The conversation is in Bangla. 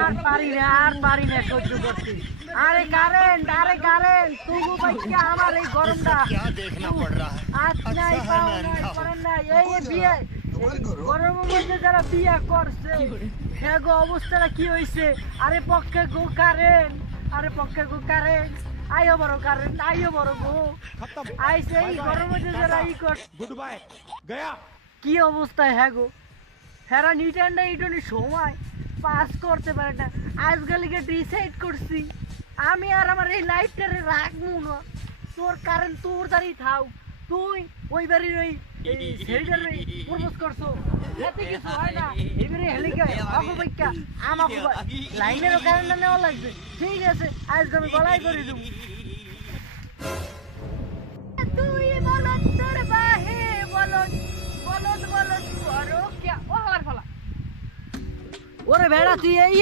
আর পারি না সহ্য করতে। আরে কারেন্ট তুগু বাইকা আমার এই গরমটা क्या देखना पड़ रहा है আজ নাই পাও নাই করেন না এই বিয়ে গরমের মধ্যে যারা বিয়ে করছে হ্যাঁ গো অবস্থাটা কি হইছে। আরে পক্ষে গো কারেন্ট আইও বড় গো আইছে এই গরমের মধ্যে যারা ই কর गुड बाय गया কি অবস্থায় হ্যাঁ গো হেরা নিটান্ডা ইটনি সময় পাস করতে পারে না। আজকালকে ডিসাইড করছি আমি আর আমার এই লাইফটারে রাখবো না। তোর কারণ তোর দাঁড়িয়ে থাও তুই ওই বাড়ির ওই সেইটারে প্রপোজ করছো এতে কিছু হয় না। এবারে হেলিকা অগো বাইকা আমাকে লাইনেরও কারেন্টটা নেওয়া লাগবে। ঠিক আছে আজকে আমি গলায় করে দেবো। তুই বলদ তোর বাহে বলদ করো কে ও হালার ফলা ওরে ভেড়া তুই এই